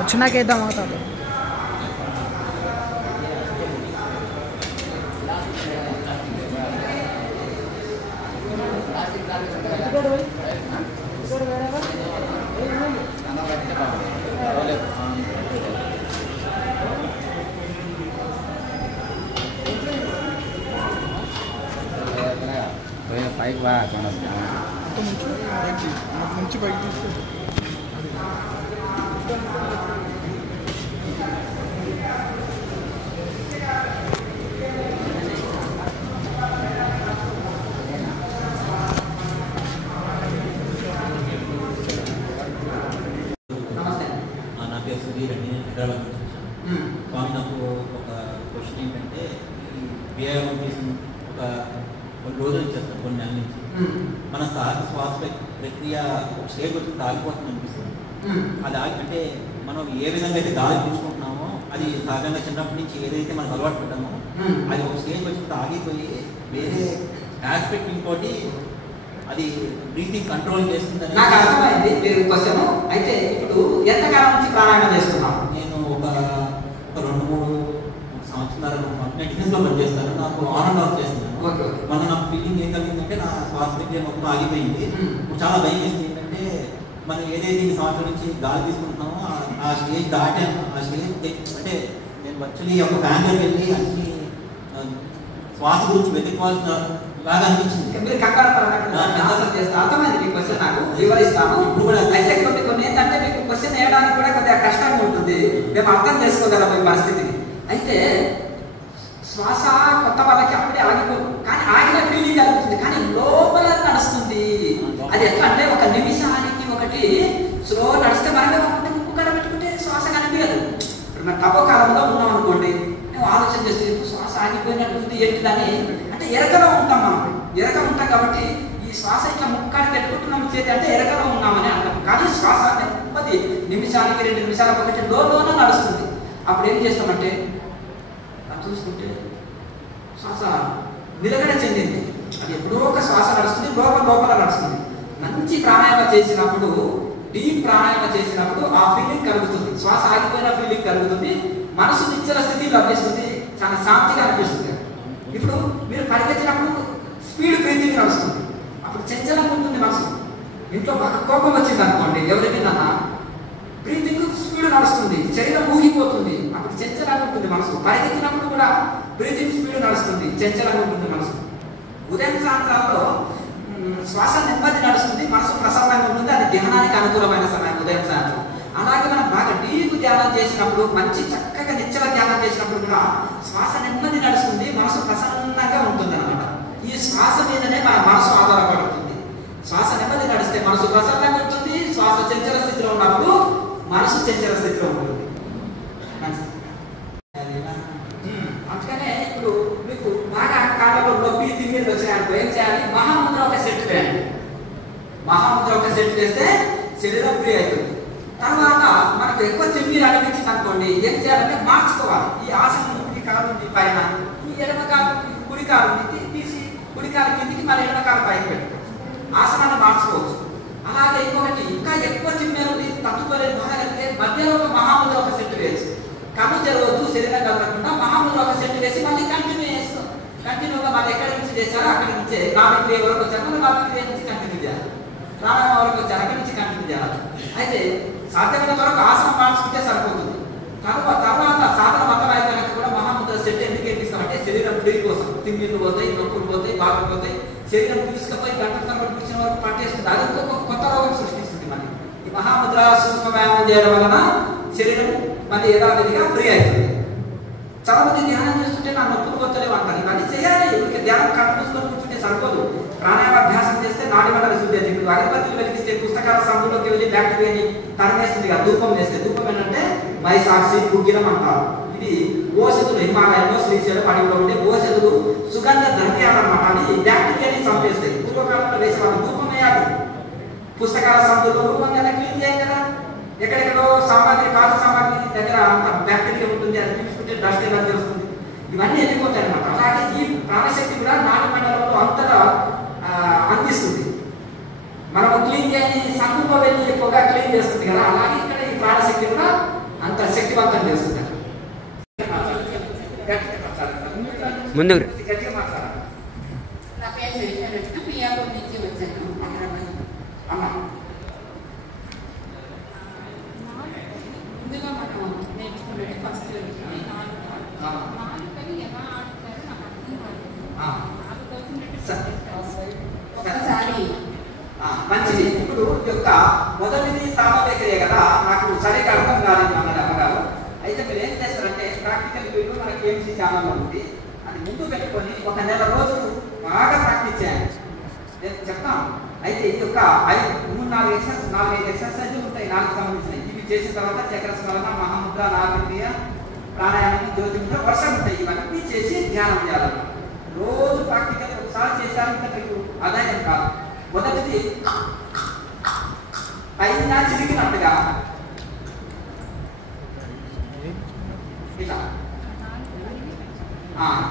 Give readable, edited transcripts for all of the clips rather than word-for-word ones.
వచ్చినాకేద్దాం అవుతాడు. పైకి బా నుంచి పైకి తీసుకో. నా పేరు సుధీర్ అండి, నేను హైదరాబాద్ నుంచి వచ్చాను. స్వామి, నాకు ఒక క్వశ్చన్ ఏంటంటే, ఈ వ్యాయామం చేసిన కొన్ని రోజులు చేస్తాను, కొన్ని నెలల నుంచి మన శ్వాస ప్రక్రియ ఒక స్టేజ్ వచ్చి ఆగిపోతుంది అనిపిస్తుంది. అది అంటే మనం ఏ విధంగా అయితే గాలి పీల్చుకుంటున్నామో అది సహజంగా చిన్నప్పటి నుంచి ఏదైతే మనం అలవాటు పడ్డామో అది ఒక స్టేజ్ వచ్చి ఆగిపోయి వేరే ఆస్పెక్ట్ ఇంకోటి అది బ్రీతింగ్ కంట్రోల్ చేస్తుందని నాకు అర్థమైంది మీరు క్వశ్చన్. అయితే ఇప్పుడు ఎంతకాలం నుంచి ప్రాణాయామం చేస్తున్నాం? నేను ఒక 2-3 సంవత్సరాలు మెడిసిన్స్ లో పనిచేస్తాను. నాకు ఆన్ అండ్ ఆఫ్ చేస్తున్నాను. మొన్న నాకు ఫీలింగ్ ఏం కలిగిందంటే నా శ్వాస ప్రక్రియ మొత్తం ఆగిపోయింది. ఇప్పుడు చాలా భయం వేసింది ఏంటంటే మనం ఏదైతే ఈ సంవత్సరం నుంచి గాలి తీసుకుంటున్నామో ఆ స్టేజ్ దాటాను. ఆ స్టేజ్ అంటే నేను యాక్చువల్లీ ఒక ఫ్యామిలీకి వెళ్ళి అన్ని శ్వాస గురించి వెతుక్కోవాల్సిన బాగా అనిపించింది. మీరు కంగారు చేస్తాను. అర్థమైంది మీ క్వశ్చన్, నాకు వివరిస్తాను. ఇప్పుడు కూడా అయితే కొన్ని ఏంటంటే మీకు క్వశ్చన్ వేయడానికి కూడా కొద్దిగా కష్టంగా ఉంటుంది. మేము అర్థం చేసుకోగలం ఈ పరిస్థితిని. అయితే శ్వాస కొత్త వాళ్ళకి అప్పుడే ఆగిపోదు, కానీ ఆగిన ఫీలింగ్ కలుగుతుంది, కానీ లోపల నడుస్తుంది. అది ఎట్లా అంటే ఒక నిమిషానికి ఒకటి స్లో నడిస్తే మనమే ఒకటి ముక్కు కడ పెట్టుకుంటే శ్వాస కనిపించదు. ఇప్పుడు మనం తపోకాలంలో ఉన్నాం అనుకోండి, మేము ఆలోచన చేస్తే శ్వాస ఆగిపోయినట్టుంది ఏంటిదని అంటే ఎరకలో ఉంటాం. మనం ఎరక ఉంటాం కాబట్టి ఈ శ్వాస ఇట్లా ముక్కాడి పెట్టుకుంటున్నాం చేతి అంటే ఎరకలో ఉన్నామని అంటాం. కానీ శ్వాస నెమ్మది నిమిషానికి 2 నిమిషాలకు ఒకటి లోన నడుస్తుంది. అప్పుడు ఏం చేస్తామంటే చూసుకుంటే శ్వాస నిలకడ చెందింది. అది ఎప్పుడో ఒక శ్వాస నడుస్తుంది, లోపల నడుస్తుంది. మంచి ప్రాణాయామం చేసినప్పుడు, డీప్ ప్రాణాయామం చేసినప్పుడు ఆ ఫీలింగ్ కలుగుతుంది. శ్వాస ఆగిపోయిన ఫీలింగ్ కలుగుతుంది. మనసు నిశ్చల స్థితి లభిస్తుంది. చాలా శాంతిగా అనిపిస్తుంది. ఇప్పుడు మీరు పరిగెత్తినప్పుడు స్పీడ్ బ్రీతింగ్ నడుస్తుంది. అప్పుడు చంచలంగా ఉంటుంది మనసు. ఇంట్లో బాగా కోపం వచ్చింది అనుకోండి ఎవరికైనా, బ్రీతింగ్ స్పీడ్ నడుస్తుంది, శరీరం ఊగిపోతుంది. అప్పుడు చంచలంగా ఉంటుంది మనసు. పరిగెత్తినప్పుడు కూడా బ్రీతింగ్ స్పీడ్ నడుస్తుంది, చంచలంగా ఉంటుంది మనసు. ఉదయం సాయంత్రాల్లో శ్వాస నెమ్మది నడుస్తుంది, మనసు ప్రసన్నంగా ఉంటుంది. అది ధ్యానానికి అనుకూలమైన సమయం ఉదయం సాయంత్రం. అలాగే మనం బాగా డీప్ ధ్యానం చేసినప్పుడు, మంచి చక్కగా నిశ్చల ధ్యానం చేసినప్పుడు కూడా శ్వాస నెమ్మది నడుస్తుంది, మనసు ప్రసన్నంగా ఉంటుంది అన్నమాట. ఈ శ్వాస మీదనే మన మనసు ఆధారపడుతుంది. శ్వాస నెమ్మది నడిస్తే మనసు ప్రసన్నంగా ఉంటుంది. శ్వాస చంచల స్థితిలో ఉన్నప్పుడు మనసు చంచల స్థితిలో ఉంటుంది. అందుకనే ఇప్పుడు మీకు బాగా కాళ్ళలో నొప్పి తిమ్మిళ్ళు వచ్చాయనుకో ఏం చేయాలి? మహాముద్ర ఒక సెట్ వేయండి. మహాముద్ర ఒక సెట్ వేస్తే శరీరం ఫ్రీ అవుతుంది. తర్వాత మనకు ఎక్కువ తిమ్మిళ్ళు అనిపించింది అనుకోండి, ఏం చేయాలంటే మార్చుకోవాలి. ఈ ఆసనం ఈ కాలు ఉంది పైన, ఈ ఎడమ కాలు కుడి కాలు తీసి కుడి కాలు కిందికి మన ఎడమ కాలు పైకి పెట్టుకోవచ్చు. ఆసనాన్ని మార్చుకోవచ్చు. అలాగే ఇంకొకటి ఇంకా ఎక్కువ తిమ్మిళ్ళు తట్టుకోలేదు బాగాలంటే మధ్యలో ఒక మహాముద్ర ఒక సెట్ వేయచ్చు. కన్ను జరగదు, శరీరం కలగకుండా మహాముద్ర ఒక సెట్ వేసి మళ్ళీ కంటిన్యూగా మళ్ళీ ఎక్కడి నుంచి చేశారో అక్కడి నుంచే నాలుగు క్రియ వరకు వచ్చారు, మళ్ళీ 4 క్రియ నుంచి కంటిన్యూ చేయాలి. ప్రాణాయామం వరకు వచ్చారు, అక్కడి నుంచి కంటిన్యూ చేయాలి. అయితే సాధ్యమైన వరకు ఆసనం మార్చుకుంటే సరిపోతుంది. తర్వాత సాధన మొత్తం అయిపోయినాక కూడా మహాముద్ర సెట్ ఎందుకు ఎక్కిస్తామంటే శరీరం ఫ్రీ కోసం. తిమ్మిళ్ళు పోతాయి, నొప్పులు పోతాయి, బాధలు పోతాయి. శరీరం తీసుకుపోయి గంటల కూర్చిన వరకు పట్టేస్తుంది. అది ఇంకొక కొత్త రోగం సృష్టిస్తుంది. మళ్ళీ ఈ మహాముద్ర సూక్ష్మ వ్యాయామం చేయడం వలన శరీరం మళ్ళీ యథావిధిగా ఫ్రీ అవుతుంది. చాలా మంది ధ్యానం చేస్తుంటే నా నొప్పులు పోతలేవు అంటారు. ఇవన్నీ చేయాలి. ఇంకే ధ్యానం కట్టుకొని కూర్చుంటే సరిపోదు. ప్రాణాయామాభ్యాసం చేస్తే నాడి మండలి శుద్ధి అవుతుంది. ఇప్పుడు అగరబత్తులు వెలిగిస్తే పుస్తకాల సందులోకి వెళ్ళి బ్యాక్టీరియాని తరిమేస్తుంది కదా. ధూపం చేస్తే, ధూపం ఏంటంటే మైసాక్షి కుగ్గిలం అంటారు. ఇది ఓషధులు, హిమాలయంలో శ్రీశైలం అడవిలో ఉండే ఓషధులు సుగంధ ద్రవ్యాలు అన్నమాట. అది బ్యాక్టీరియాని చంపేస్తాయి. పూర్వకాలంలో వేసే వాళ్ళు ధూపం వేయాలి. పుస్తకాల సందులో ధూపం కదా క్లీన్ చేయాలి కదా. ఎక్కడెక్కడో సామాగ్రి, పాత సామాగ్రి దగ్గర అంత బ్యాక్టీరియా ఉంటుంది, అది తీసుకుంటే డస్ట్ ఎనర్జీ వస్తుంది. ఇవన్నీ వెళ్ళిపోతాయి అన్నమాట. అలాగే ఈ ప్రాణశక్తి కూడా నాటి మండలంలో అంతగా అందిస్తుంది. మనం క్లీన్ చేయని సందులో వెళ్ళి ఎక్కువగా క్లీన్ చేస్తుంది కదా. అలాగే ఇక్కడ ఈ ప్రాణశక్తి కూడా శక్తివంతం చేస్తుంది. ముందు గట్టిగా మాట్లాడాలి. నా పేరు వెంకటరత్న, పియాపూర్ నుంచి వచ్చాను హైదరాబాద్. అమ్మా ముందుగా మనం నేర్చుకున్నది ఫస్ట్ ఎలా ఆడుతారో నాకు అర్థం కాదు. ఒకసారి మంచిది. ఇప్పుడు యొక్క మొదటిది తామబేకరే కదా, నాకు సరిగ్గా అర్థం కాలేదు అన్నది అమ్మగారు. అయితే మీరు ఏం చేస్తారంటే ప్రాక్టికల్ వీడియో మనకి ఏఎంసీ ఛానల్లో ఉంది, అది ముందు పెట్టుకొని ఒక నెల రోజులు బాగా ప్రాక్టీస్ చేయండి. నేను చెప్తాను. అయితే ఈ యొక్క 3-4 ఎక్సర్సైజులు ఉంటాయి, 4 సంబంధించినవి. ఇవి చేసిన తర్వాత చక్రస్మరణ, మహాముద్ర, నాగక్రియ, ప్రాణాయామం, జ్యోతిముద్ర, వర్షం ఉంటాయి. ఇవన్నీ చేసి ధ్యానం చేయాలి. రోజు ప్రాక్టికల్ ఒకసారి చేశారంటే మీకు ఆదాయం కాదు. మొదటిది పైన చిరిగినట్టుగా ఇలా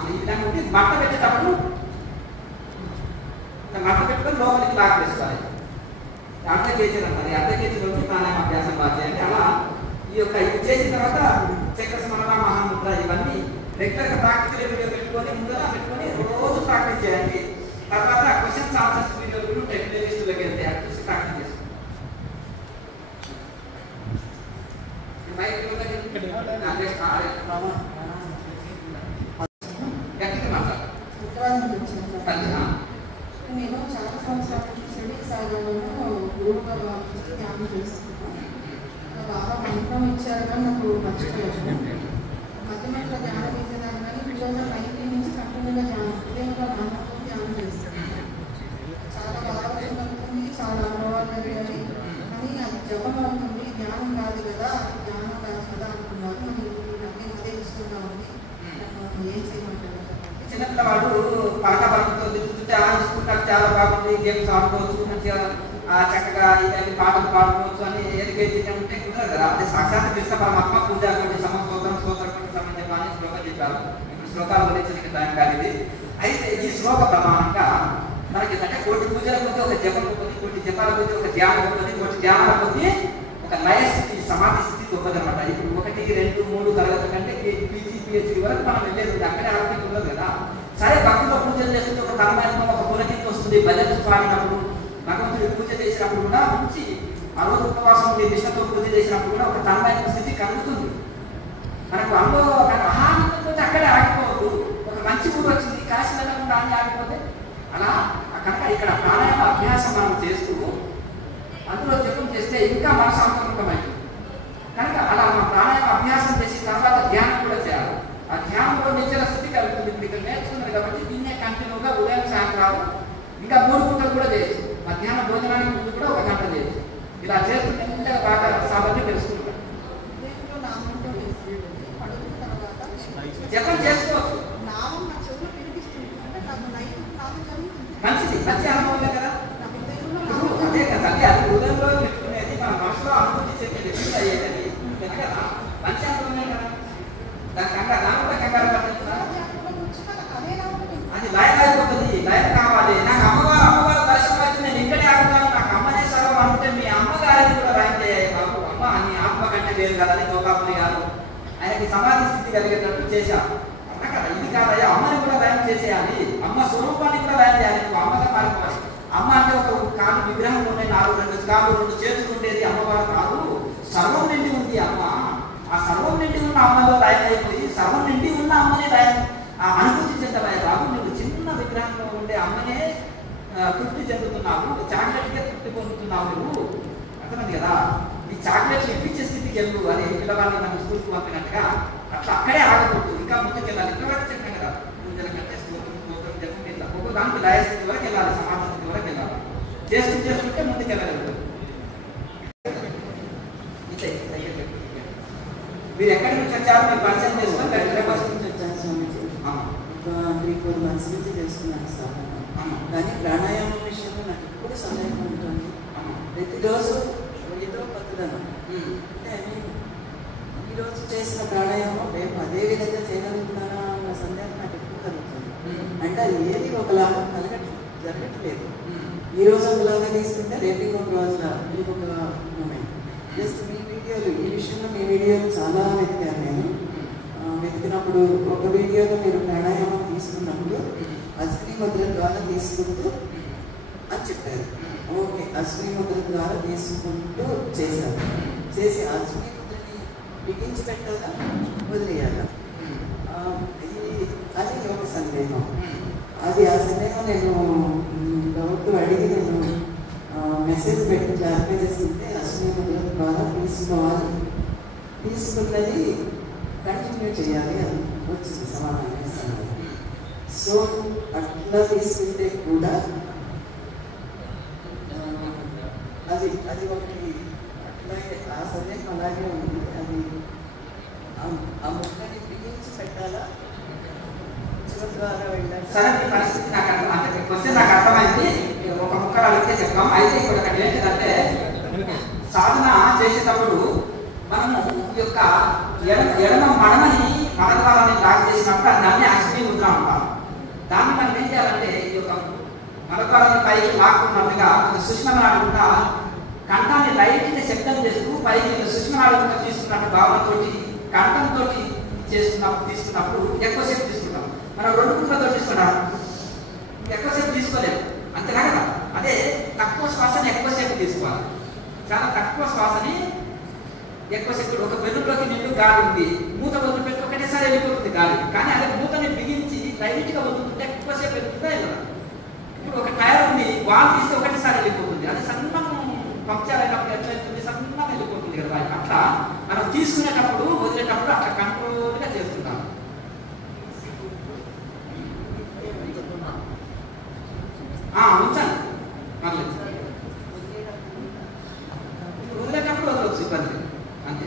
ఈ విధంగా ఉంటే బట్ట పెట్టేటప్పుడు మట్ట పెట్టుకొని లోపలికి లాక్ వేసుకోవాలి. అర్థం చేసేదండి, అర్థం చేసిన ప్రాణాయామ అభ్యాసం బాగా చేయాలి. అలా ఈ యొక్క ఇది చేసిన తర్వాత చక్రస్మరణ, మహాముద్ర ఇవన్నీ రెగ్యులర్గా ప్రాక్టికల్ వీడియో పెట్టుకొని ముందర పెట్టుకొని రోజు ప్రాక్టీస్ చేయండి. తర్వాత క్వశ్చన్స్ ఆన్సర్స్ వీడియో కూడా ఉంటాయి, ప్లేలిస్టులోకి వెళ్తే అది చూసి ప్రాక్టీస్ చేసుకోండి. గట్టిగా మాట్లాడాలి. నేను చాలా సంవత్సరాల నుంచి షిరిడి సాగర్లో గురువుగా ధ్యానం చేస్తున్నాను. బాగా మంత్రం ఇచ్చారు కానీ నాకు మర్చిపోయాను. మధ్య మధ్యలో ధ్యానం చేసేదాన్ని కానీ 2019 నుంచి కంటిన్యూగా ఉదయంగా నాన్నతో ధ్యానం చేస్తున్నాను. చాలా బాగా ఉంటుంది, చాలా అనుభవాలు జరిగాయి. కానీ అది జపం అవుతుంది, ధ్యానం కాదు కదా, ధ్యానం కాదు కదా అనుకున్నాను. నాకు అదే ఇష్టంగా ఉంది. ఏం చేయమంటారు? చిన్నపిల్లవాడు పలకబలతో దిగుతుంటే ఆలోచుకుంటారు, చాలా బాగుంది, గేమ్స్ ఆడుకోవచ్చు, మంచిగా చక్కగా ఇలాంటి పాటలు పాడుకోవచ్చు అని ఎల్కేజీ ఉంటే కుదరదు కదా. అంటే సాక్షాత్ కృష్ణ పరమాత్మ పూజ కొన్ని సమస్తోత్రం స్తోత్రం సంబంధించిన అని శ్లోకం చెప్పారు. ఇప్పుడు శ్లోకాలు గురించి టైం కాదు ఇది. అయితే ఈ శ్లోక ప్రమాణంగా మనకి ఏంటంటే కోటి పూజల కొద్ది ఒక జపం కొద్ది, కోటి జపాల కొద్ది ఒక ధ్యానం కొద్ది, కోటి ధ్యానాల కొద్ది ఒక లయ స్థితి, సమాధి స్థితి గొప్పదన్నమాట. ఇప్పుడు 1, 2, 3 తరగతి కంటే పీజీ, పిహెచ్డి వరకు మనం వెళ్ళేది అక్కడే ఆరోగ్యం ఉండదు కదా. సరే భక్తిలో పూజలు చేస్తుంటే ఒక తన్మయత్వం, ఒక పులకింపు వస్తుంది. భజన పాడినప్పుడు, భగవంతుడి పూజ చేసినప్పుడు కూడా మంచి ఆ రోజు ఉపవాసం ఉండి నిష్ఠతో పూజ చేసినప్పుడు కూడా ఒక తన్మయత్వ స్థితి కలుగుతుంది మనకు. అందులో ఆనందం పోతే అక్కడే ఆగిపోవద్దు. ఒక మంచి ఊరు వచ్చింది, కాశీ వెళ్ళకుండా అని ఆగిపోతే అలా కనుక ఇక్కడ ప్రాణాయామ అభ్యాసం మనం చేస్తూ అందులో జపం చేస్తే ఇంకా మనసు అంతర్ముఖమైంది. కనుక అలా మనం ప్రాణాయామ అభ్యాసం చేసిన తర్వాత ధ్యానం కూడా చేయాలి. ఆ ధ్యానంలో నిశ్చల స్థితి కలుగుతుంది. ఇప్పుడు ఇక్కడ నేర్చుకున్నది కాబట్టి దీన్నే కంటిన్యూగా ఉదయం సాయంత్రాలు ఇంకా 3 పూటలు కూడా చేయొచ్చు. మధ్యాహ్నం భోజనానికి ముందు కూడా 1 గంట చేయొచ్చు. ఇలా చేస్తుంటే ఇంకా బాగా సాధన తెలుసుకుంటాం. జపం చేసుకోవచ్చు, మంచిది, మంచి అనుభవమే కదా. అదే కదా, అది హృదయంలో పెట్టుకునేది, మన మనసులో అనుభూతి చెందేది అయ్యేది కదా, మంచి అనుభవమే కదా. దాని దాని కంగారు పడుతుందా? అది లయం అయిపోతుంది, లయం కావాలి. నాకు అమ్మగారు దర్శనం అయితే నేను ఇక్కడే ఆగుతాను, నాకు అమ్మనే సగం అనుకుంటే మీ అమ్మగారిని కూడా లయం చేయాలి బాబు. అమ్మ అని ఆత్మ కంటే వేరు కదని గోకాపురి గారు ఆయనకి సమాధి స్థితి కలిగేటట్టు చేశారు. అవునా కదా? ఇది కాదయ్యా, అమ్మని కూడా లయం చేసేయాలి, అమ్మ స్వరూపాన్ని కూడా లయం చేయాలి. నువ్వు అమ్మగా మారిపోవాలి. అమ్మ అంటే ఒక కాలు విగ్రహం ఉన్నాయి, 4 కాళ్ళు 2 చేతులు ఉండేది అమ్మవారు కాదు. సర్వం నిండి ఉంది అమ్మ. ఆ సర్వం నిండి ఉన్న అమ్మలో లయం అయిపోయి సర్వం నిండి ఉన్న అమ్మనే లయం అనుభూతి చెందవయ్య బాబు. నువ్వు చిన్న విగ్రహంలో ఉండే అమ్మనే తృప్తి చెందుతున్నావు, చాక్లెట్గా తృప్తి పొందుతున్నావు నువ్వు. అర్థమైంది కదా? ఈ చాక్లెట్లు ఇప్పించే స్థితికి వెళ్ళు అని పిల్లవాడిని మనం స్కూల్కి పంపినట్టుగా అట్లా అక్కడే ఆగకూడదు, ఇంకా ముందుకు వెళ్ళాలి. ఇంతవరకు చెప్పాం కదా, పూజల కంటే స్తోత్రం జపం ఇట్లా ఒక్కొక్క దానికి లయ స్థితి వరకు వెళ్ళాలి, సమాధి స్థితి వరకు వెళ్ళాలి. చేస్తుంటే ముందుకు వెళ్ళగలరు. మీరు ఎక్కడి నుంచి వచ్చారు? మీరు పరిచయం చేసుకుని హైదరాబాద్ నుంచి వచ్చాను స్వామిజీ. 3-4 months నుంచి చేస్తున్నాను సాధన. కానీ ప్రాణాయామం విషయంలో నాకు ఎప్పుడు సందేహం ఉంటుంది. ప్రతిరోజు ఏదో కొత్తదనం. అంటే ఈరోజు చేసిన ప్రాణాయామం రేపు అదే విధంగా చేయగలుగుతున్నానా అన్న సందేహం నాకు ఎక్కువ కలుగుతుంది. అంటే అది ఏది ఒకలాగా జరగట్లేదు. ఈ రోజు ఒకలాగా తీసుకుంటే రేపు ఇంకొక రోజులా ఇంకొక మూమెంట్. జస్ట్ మీ వీడియోలు ఈ విషయంలో మీ వీడియోలు చాలా వెతికాను నేను. వెతికినప్పుడు ఒక వీడియోలో మీరు ప్రాణాయామం తీసుకున్నప్పుడు అశ్విని ముద్ర ద్వారా తీసుకుంటూ అని చెప్పారు. ఓకే, అశ్విని ముద్ర ద్వారా తీసుకుంటూ చేశారు. చేసి అశ్విని ముద్రని బిగించి పెట్టాలా వదిలేయాలా అది ఒక సందేహం. అది ఆ సందేహం నేను డౌట్ అడిగి నేను మెసేజ్ పెట్టి క్లారిఫై చేస్తుంటే అశ్విని ముద్ర ద్వారా తీసుకోవాలి, తీసుకున్నది కంటిన్యూ చేయాలి అని వచ్చింది సమాధానం ఇస్తాను. సో అట్లా తీసుకుంటే కూడా అది అది ఒకటి అట్లాగే ఆ సందేహం అలాగే ఉంది. అది ఆ ముక్కని బిగించి పెట్టాలా చివరి ద్వారా వెళ్ళాలి. సరే, మీ పరిస్థితి నాకు అంటే క్వశ్చన్ నాకు అర్థమైంది. ఒక ముక్కలు అడిగితే చెప్తాం. అయితే ఇప్పుడు ఒకటి ఏంటంటే సాధన చేసేటప్పుడు మనము ఈ యొక్క ఎడమ మడమని మడద్వారాన్ని లాక్ చేసినప్పుడు దాన్ని అశ్విని ముద్ర అంటాం. దాన్ని మనం ఏం చేయాలంటే ఈ యొక్క మడద్వారాన్ని పైకి లాక్కున్నట్టుగా కొంచెం సుష్మనాడుకుంటా కంఠాన్ని లైట్గా శబ్దం చేస్తూ పైకి సుష్మనాడుకుంటా తీసుకున్నట్టు భావనతో కంఠంతో తీసుకున్నప్పుడు ఎక్కువసేపు తీసుకుంటాం. మనం 2 ముక్కలతో తీసుకున్నాం, ఎక్కువసేపు తీసుకోలేము, అంతేనా కదా. అదే తక్కువ శ్వాసని ఎక్కువసేపు తీసుకోవాలి. చాలా తక్కువ శ్వాసని ఎక్కువసేపు. ఒక బెలూన్లోకి నిండు గాలి ఉంది, మూత వదిలిపెట్టి ఒకటేసారి వెళ్ళిపోతుంది గాలి. కానీ అదే మూతని బిగించి లైట్గా వదులుతుంటే ఎక్కువసేపు వెళ్తుందా వెళ్ళదా. ఇప్పుడు ఒక టైర్ ఉంది, వాల్ తీస్తే ఒకటేసారి వెళ్ళిపోతుంది. అది సన్నం పంక్చర్ అయినప్పుడు ఎట్లా వెళ్తుంది, సన్నంగా వెళ్ళిపోతుంది కదా. అట్లా మనం తీసుకునేటప్పుడు వదిలేటప్పుడు అట్లా కంట్రోల్గా చేస్తుంటాం. ఉంచండి, పర్లేదు. వదిలేటప్పుడు వదలవచ్చు, ఇబ్బంది అంతే.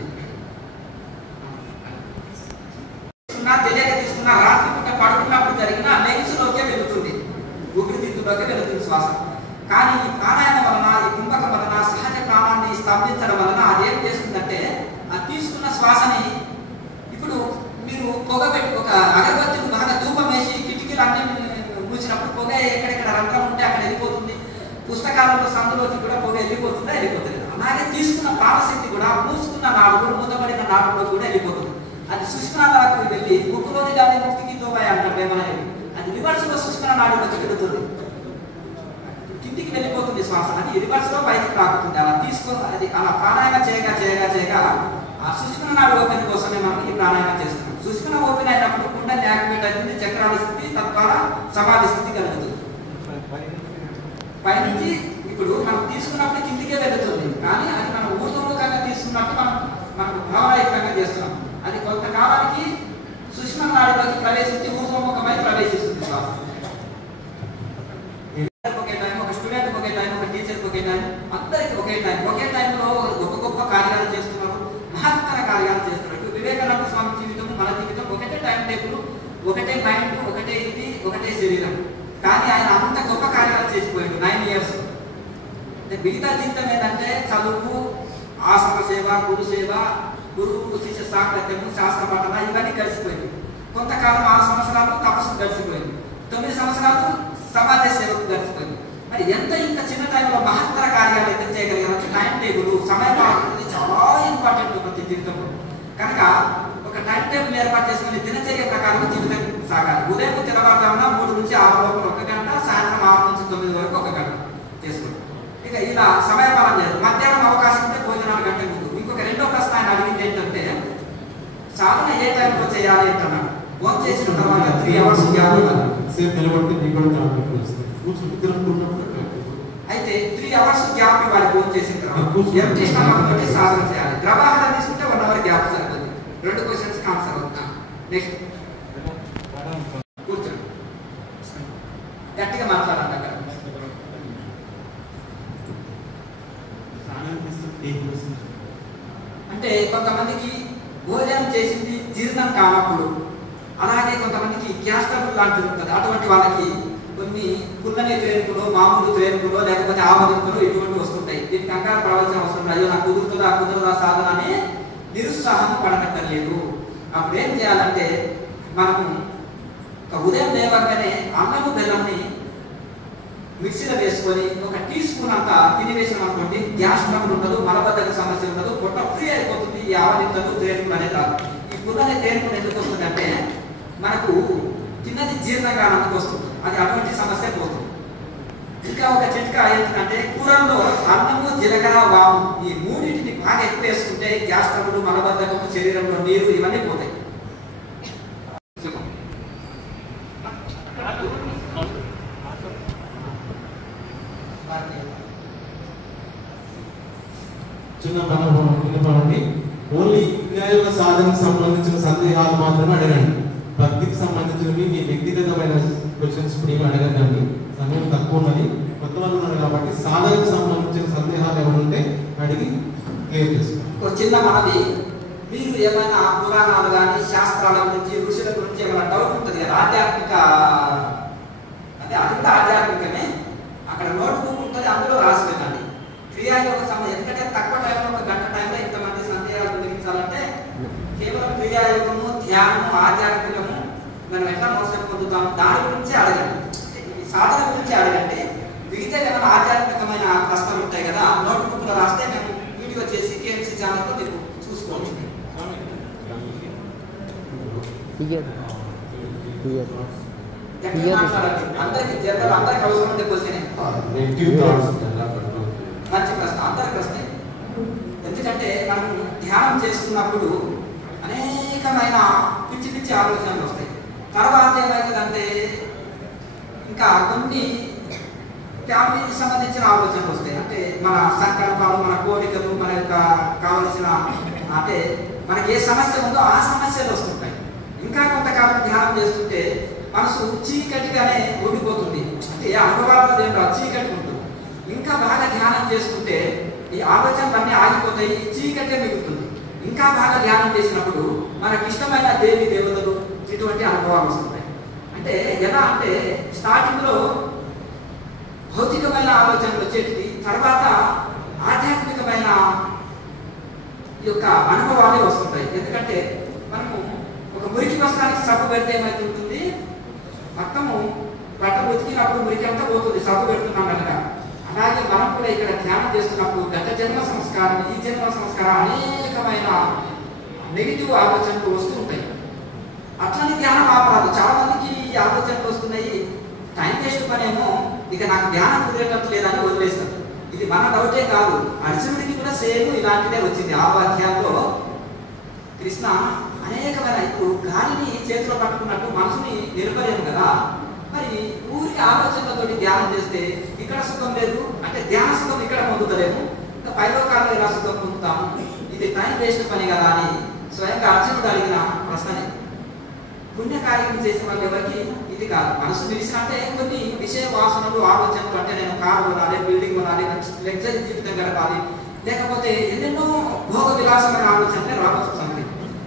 తెలియక తీసుకున్నా రాత్రి పూట పడుకున్నప్పుడు జరిగిన లెగ్స్లోకే వెళుతుంది, ఊపిరితిత్తుల్లోకే వెళుతుంది శ్వాస. కానీ ఈ ప్రాణాయామం వలన, ఈ కుంభకం వలన, సహజ ప్రాణాన్ని స్తంభించడం వలన అదేం చేస్తుందంటే ఆ తీసుకున్న శ్వాసని ఇప్పుడు మీరు పొగ పెట్టి ఒక అగరబత్తిని బాగా ధూపం వేసి కిటికీలు అన్ని మూసినప్పుడు పొగ ఎక్కడెక్కడ రంధ్రం ఉంటే అక్కడ వెళ్ళిపోతుంది. పుస్తకాలలో సందులోకి కూడా పొగ వెళ్ళిపోతుందా, వెళ్ళిపోతుంది. అలాగే తీసుకున్న ప్రాణశక్తి కూడా మూసుకున్న నాడులో, మూతబడిన నాడులో కూడా వెళ్ళిపోతుంది. అది సుష్మనాలకు వెళ్ళి ముక్కులోని కానీ ముక్తికి దోబాయి అంటారు ఏమన్నా, అది రివర్స్లో సుష్మన నాడులోకి వెళుతుంది, కిందికి వెళ్ళిపోతుంది శ్వాస. అది రివర్స్లో బయటకు రాకుతుంది. అలా అది అలా ప్రాణాయామం చేయగా చేయగా చేయగా ఆ సుష్మన నాడు ఓపెన్ కోసమే మనం ఈ ప్రాణాయామం చేస్తున్నాం. సుష్మన ఓపెన్ అయినప్పుడు కుండని యాక్టివేట్ అవుతుంది, చక్రాల స్థితి, తద్వారా సమాధి స్థితి కలుగుతుంది. పైనుంచి ఇప్పుడు మనం తీసుకున్నప్పుడు కిందికే వెళుతుంది, కానీ అది మనం ఊర్ధ్వముఖంగా తీసుకున్నప్పుడు మనకు భావరహితంగా చేస్తున్నాం. అది కొంతకాలానికి సుష్మ నాడిలోకి ప్రవేశించి ఊర్ధ్వముఖమై ప్రవేశిస్తుంది శ్వాస. ఒకే టైం, ఒక స్టూడెంట్ ఒకే టైం, ఒక టీచర్ ఒకే టైం, అందరికి ఒకే టైం, ఒకే టైంలో గొప్ప గొప్ప కార్యాలు చేస్తున్నారు, మహత్తర కార్యాలు చేస్తున్నారు. వివేకానంద స్వామి జీవితం, మన జీవితం ఒకటే టైం టేబుల్, ఒకటే మైండ్, ఒకటే ఇది, ఒకటే శరీరం. కానీ ఆయన అంత గొప్ప కార్యాలు చేసిపోయాడు 9 years. మిగతా జీవితం ఏంటంటే చదువు, ఆశ్రమ సేవ, గురు సేవ, గురువు శిష్య సాంగత్యము, శాస్త్ర పఠన, ఇవన్నీ కలిసిపోయింది. కొంతకాలం 6 సంవత్సరాలు తపస్సు కలిసిపోయింది, 9 సంవత్సరాలు సమాజ సేవకు కలిసిపోయింది. మరి ఎంత ఇంత చిన్న టైంలో మహత్తర కార్యాలు ఎంత చేయగలిగారు. టైం టేబుల్, సమయం అనేది చాలా ఇంపార్టెంట్ ప్రతి జీవితంలో. కనుక ఒక టైం టేబుల్ ఏర్పాటు చేసుకుని దినచర్య ప్రకారం జీవితం సాగాలి. ఉదయం తెల్లవారుజామున 3 నుంచి 6 లోపల 1 గంట, సాయంత్రం 6 నుంచి 9 వరకు 1 గంట చేసుకోండి. ఇక ఇలా సమయపాలన చేయాలి. మధ్యాహ్నం అవకాశం ఉంటే భోజనాలు గంట ముందు. ఇంకొక రెండో ప్రశ్న ఆయన అడిగింది ఏంటంటే సాధన ఏ టైంలో చేయాలి అంటున్నాడు. ఫోన్ చేసిన తర్వాత 3 hours గ్యాప్ ఉండాలి. అయితే 3 hours గ్యాప్ ఇవ్వాలి. ఫోన్ చేసిన తర్వాత ఎంటీ స్టమక్ తోటి సాధన చేయాలి. ద్రవాహారం తీసుకుంటే 1 hour గ్యాప్ సరిపోతుంది. 2 క్వశ్చన్స్ ఆన్సర్ అవుతా. నెక్స్ట్ కూర్చోండి, గట్టిగా మాట్లాడాలి. అక్కడ అంటే కొంతమందికి భోజనం చేసింది జీర్ణం కానప్పుడు, అలాగే కొంతమందికి గ్యాస్ ట్రబుల్ లాంటిది ఉంటుంది. అటువంటి వాళ్ళకి కొన్ని పుల్లని త్రేనుకులో, మామూలు త్రేనుకులో, లేకపోతే ఆవరింపులో ఇటువంటి వస్తుంటాయి. దీనికి కంగారు పడవలసిన అవసరం లేదు. నాకు కుదురుతుందా సాధన అని నిరుత్సాహం పడనక్కర్లేదు. అప్పుడు ఏం చేయాలంటే మనము ఉదయం లేవగానే అన్నము బెల్లంని మిక్సీలో వేసుకొని ఒక టీ స్పూన్ అంతా తినివేసాం అనుకోండి, గ్యాస్ ట్రబుల్ ఉండదు, మలబద్ధక సమస్య ఉండదు, పొట్ట ఫ్రీ అయిపోతుంది. ఈ ఆవలింతలు తేనుకులు అనేది రాదు. ఈ పుల్లనే తేనుకులు ఎందుకు వస్తుంది అంటే మనకు తిన్నది జీర్ణం కానందుకు వస్తుంది. అది అటువంటి సమస్య పోతుంది. ఇంకా ఒక చిట్కా ఏంటంటే కూరల్లో అన్నము, జీలకర్ర, వాము ఈ మూడింటిని బాగా ఎక్కువ వేసుకుంటే గ్యాస్ ట్రబుల్, మలబద్ధకము, శరీరంలో నీరు ఇవన్నీ పోతాయి. చిన్న వినపడండి. ఓన్లీ క్రియాయోగ సాధనకు సంబంధించిన సందేహాలు మాత్రమే అడగండి. భక్తికి సంబంధించినవి మీ వ్యక్తిగతమైన క్వశ్చన్స్ ఇప్పుడు ఏమి అడగండి. సమయం తక్కువ ఉన్నది, కొత్త వాళ్ళు ఉన్నారు కాబట్టి సాధనకు సంబంధించిన సందేహాలు ఏమైనా ఉంటే అడిగి క్లియర్ చేసుకోండి. ఒక చిన్న మనది, మీరు ఏమైనా పురాణాలు కానీ శాస్త్రాల గురించి, ఋషుల గురించి ఏమైనా డౌట్ ఉంటుంది కదా, ఆధ్యాత్మిక అంటే అది కూడా ఆధ్యాత్మికమే. అక్కడ నోట్ బుక్ ఉంటుంది, అందులో రాసి పెట్టండి. క్రియాయోగ సమయం ఎందుకంటే తక్కువ టైంలో ఒక గంట టైంలో ఇంతమంది సందేహాలు తొలగించాలంటే కేవలం క్రియాయోగము, ధ్యానము, ఆధ్యాత్మికము మనం ఎట్లా మోసం పొందుతాము దాని గురించి అడగండి. ఈ సాధన గురించి అడగండి. మిగతా ఏమైనా ఆధ్యాత్మికమైన ప్రశ్నలు ఉంటాయి కదా, నోట్ బుక్లో రాస్తే మేము వీడియో చేసి కేఎంసీ ఛానల్తో మీకు చూసుకోవచ్చు. అందరికి జనరల్ అందరికి అవసరం ఉంటే క్వశ్చన్ మంచి ప్రశ్న, అందరి ప్రశ్న. ఎందుకంటే మనం ధ్యానం చేస్తున్నప్పుడు అనేకమైన పిచ్చి పిచ్చి ఆలోచనలు వస్తాయి. తర్వాత ఏమవుతుందంటే ఇంకా కొన్ని ఫ్యామిలీకి సంబంధించిన ఆలోచనలు వస్తాయి. అంటే మన సంకల్పాలు, మన కోరికలు, మన యొక్క కావలసిన అంటే మనకి ఏ సమస్య ఉందో ఆ సమస్యలు వస్తుంటాయి. ఇంకా కొంతకాలం ధ్యానం చేస్తుంటే మనసు చీకటిగానే ఉండిపోతుంది. అంటే అనుభవాలు ఏం రాదు, చీకటి ఉంటుంది. ఇంకా బాగా ధ్యానం చేస్తుంటే ఈ ఆలోచనలన్నీ ఆగిపోతాయి, చీకటే మిగులుతుంది. ఇంకా బాగా ధ్యానం చేసినప్పుడు మనకి ఇష్టమైన దేవి దేవతలు ఇటువంటి అనుభవాలు వస్తుంటాయి. అంటే ఎలా అంటే స్టార్టింగ్లో భౌతికమైన ఆలోచనలు వచ్చేటివి, తర్వాత ఆధ్యాత్మికమైన ఈ యొక్క అనుభవాలే వస్తుంటాయి. ఎందుకంటే మనము ఒక మురికి వస్త్రానికి సబ్బు పెడితే ఏమైతుంటుంది, మొత్తము బట్టలు ఉతికినప్పుడు మురికి అంతా పోతుంది, సబ్బు పెడుతున్నామనగా. అలాగే మనం కూడా ఇక్కడ ధ్యానం చేస్తున్నప్పుడు గత జన్మ సంస్కారం, ఈ జన్మ సంస్కారం అనేకమైన నెగిటివ్ ఆలోచనలు వస్తూ ఉంటాయి. అట్లని ధ్యానం ఆపరాదు. చాలా మందికి ఈ ఆలోచనలు వస్తున్నాయి, టైం వేస్ట్ పనేమో, ఇక నాకు ధ్యానం కుదిరేటట్టు లేదని వదిలేస్తారు. ఇది మన డౌటే కాదు, అర్జునుడికి కూడా సేమ్ ఇలాంటిదే వచ్చింది. ఆ వాక్యాల్లో కృష్ణ అనేకమైన ఇప్పుడు గాలిని చేతిలో పట్టుకున్నట్టు మనసుని నిలబలేము కదా, మరి ఊరికి ఆలోచనలతో ధ్యానం చేస్తే ఇక్కడ సుఖం లేదు అంటే ధ్యాన సుఖం ఇక్కడ పొందుతలేము, ఇంకా పైలోకాల్లో ఇలా సుఖం పొందుతాము, ఇది టైం వేస్ట్ పని కదా అని స్వయంగా అర్జునుడు అడిగిన ప్రశ్ననే. పుణ్యకార్యం చేసిన వాళ్ళు ఎవరికి ఇది కాదు. మనసు తెలిసినట్టే కొన్ని విషయ వాసనలు, ఆలోచనలు, అంటే నేను కారు కొనాలి, బిల్డింగ్ కొనాలి, లగ్జరీ జీవితం గడపాలి, లేకపోతే ఎన్నెన్నో భోగ విలాసమైన ఆలోచనలే రాబోతుంది.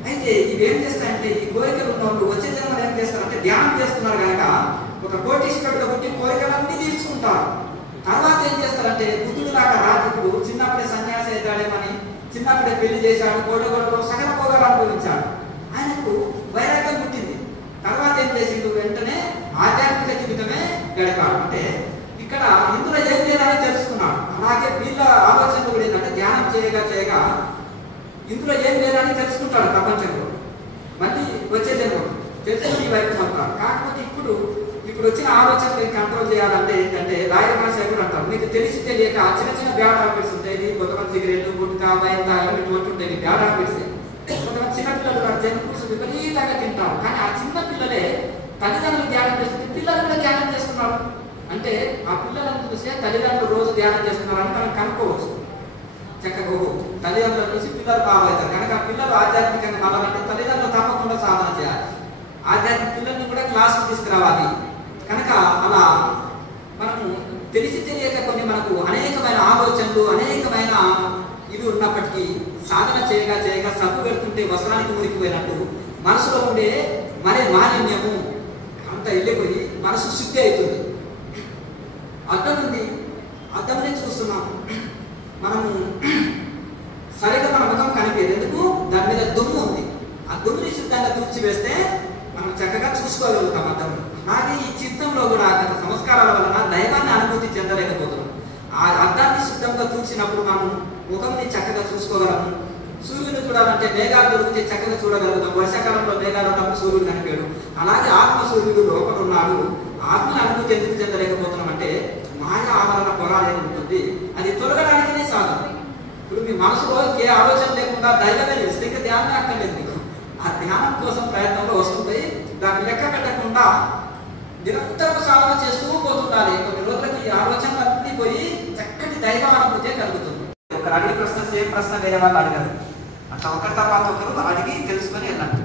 అయితే ఇవేం చేస్తాయంటే ఈ కోరికలు ఉన్న వాళ్ళు వచ్చే జన్మలు ఏం చేస్తారంటే ధ్యానం చేస్తున్నారు కనుక ఒక కోటీశ్వరుడు పుట్టి కోరికలన్నీ తీర్చుకుంటారు. తర్వాత ఏం చేస్తారంటే బుద్ధుడు లాగా రాజుడు చిన్నప్పుడే సన్యాసి అవుతాడేమని చిన్నప్పుడే పెళ్లి చేశాడు, కోటగొడలో సకల భోగాలు అనుభవించాడు. ఆయనకు వైరాగ్యం పుట్టింది. తర్వాత ఏం చేసిండు, వెంటనే ఆధ్యాత్మిక జీవితమే గడిపాడు. అంటే ఇక్కడ ఇందులో ఏం చేయాలని తెలుసుకున్నాడు. అలాగే వీళ్ళ ఆలోచనలు కూడా ఏంటంటే ధ్యానం చేయగా ఇందులో ఏం లేదని తెలుసుకుంటాడు ప్రపంచంలో. మళ్ళీ వచ్చే జన్మలో తెలుసుకుని వైపు అంటారు. కాకపోతే ఇప్పుడు వచ్చిన ఆలోచనలు కంట్రోల్ చేయాలంటే ఏంటంటే రాయల భాష కూడా అంటారు, మీకు తెలిసి తెలియక చిన్న చిన్న బ్యాడ్ హ్యాబిట్స్ ఉంటాయి. కొంతమంది సిగరెట్, గుట్కా, వైన్ తాగడం ఇటువంటి ఉంటాయి బ్యాడ్ హ్యాబిట్స్. కొంతమంది చిన్నపిల్లలు జంక్ ఫుడ్స్ విపరీతంగా తింటారు. కానీ ఆ చిన్న పిల్లలే తల్లిదండ్రులు ధ్యానం చేస్తుంటే పిల్లలు కూడా ధ్యానం చేస్తున్నారు. అంటే ఆ పిల్లలను చూస్తే తల్లిదండ్రులు రోజు ధ్యానం చేస్తున్నారని మనం కనుక్కోవచ్చు. చక్కగా తల్లిదండ్రులను చూసి పిల్లలు బాగవుతారు కనుక పిల్లలు ఆధ్యాత్మికంగా మారాలంటే తల్లిదండ్రులు తప్పకుండా సాధన చేయాలి. ఆధ్యాత్మిక పిల్లల్ని కూడా క్లాసుకు తీసుకురావాలి. కనుక అలా మనము తెలిసి తెలియక కొన్ని మనకు అనేకమైన ఆలోచనలు, అనేకమైన ఇవి ఉన్నప్పటికీ సాధన చేయగా సబ్బు పెడుతుంటే వస్త్రానికి మురికిపోయినట్టు మనసులో ఉండే మాలిన్యము అంత వెళ్ళిపోయి మనసు శుద్ధి అవుతుంది. అద్దం ఉంది, అద్దంనే చూస్తున్నాము, మనము సరిగ్గా మన ముఖం కనిపించదు. ఎందుకు? దాని మీద దుమ్ము ఉంది. ఆ దుమ్ముని శుద్ధంగా తుడిచి వేస్తే మనం చక్కగా చూసుకోగలుగుతాం అద్దంలో. కానీ ఈ చిత్తంలో కూడా గత సంస్కారాల వలన దైవాన్ని అనుభూతి చెందలేకపోతున్నాం. ఆ అర్థాన్ని శుద్ధంగా చూసినప్పుడు మనం ముఖంని చక్కగా చూసుకోగలము. సూర్యుని చూడాలంటే మేఘాలు దొరికితే చక్కగా చూడగలుగుతాం. వర్షాకాలంలో మేఘాలు ఉన్నప్పుడు సూర్యుడు కనిపించడు. అలాగే ఆత్మ సూర్యుడు లోపల ఉన్నాడు. ఆత్మని అనుభూతి ఎందుకు చెందలేకపోతున్నాం అంటే మాయ ఆవరణ పొరాలు ఉంటుంది. అది తొలగడానికినే సాధన. ఇప్పుడు మీ మనసులో ఏ ఆలోచన లేకుండా దైవమే లేదు, ఇంకా ధ్యానం అక్కర్లేదు. మీకు ఆ ధ్యానం కోసం ప్రయత్నంలో వస్తుంది. దాన్ని లెక్క పెట్టకుండా నిరంతరం సాధన చేస్తూ పోతుండాలి. కొన్ని రోజులకి ఈ ఆలోచనలన్నీ పోయి చక్కటి దైవ అనుభూతి కలుగుతుంది. ఒకరు అడిగే ప్రశ్న సేమ్ ప్రశ్న వేరే వాళ్ళు అడిగారు. అట్లా ఒకరి తర్వాత ఒకరు అడిగి తెలుసుకొని వెళ్ళండి.